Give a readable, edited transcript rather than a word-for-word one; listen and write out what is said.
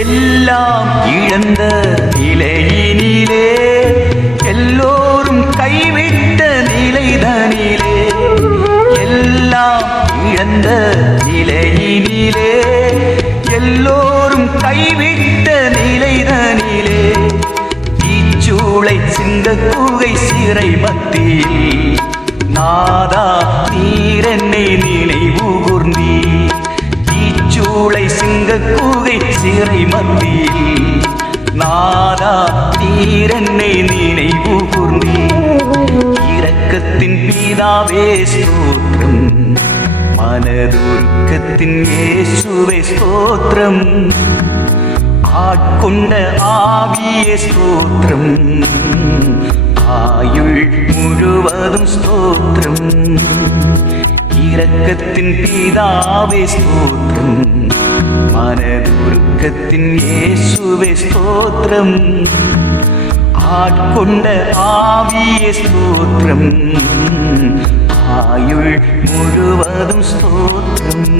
எல்லாம் இழந்த நிலையினிலே எல்லோரும் கைவிட்ட நிலைதனிலே எல்லாம் இழந்த நிலையினிலே எல்லோரும் கைவிட்ட நிலைதனிலே தீச்சூளை சிந்த குகை சிறை மத்தியில் நாதா நீரென்னை நினைவு கூர்ந்தீ தீச்சூளை சிங்க குகை சிறை மத்தியில் நாதா நீரென்னை நினைவு கூர்ந்தீ இரக்கத்தின் பிதாவே ஸ்தோத்திரம் மனதுருக்கத்தின் இயேசுவே ஸ்தோத்திரம் ஆட்கொண்ட ஆவியே ஸ்தோத்திரம் ஆயுள் முழுவதும் ஸ்தோத்திரம் இரக்கத்தின் பிதாவே ஸ்தோத்திரம் மனதுருக்கத்தின் இயேசுவே ஸ்தோத்திரம் ஆட்கொண்ட ஆவியே ஸ்தோத்திரம் ஆயுள் முழுவதும் ஸ்தோத்திரம்.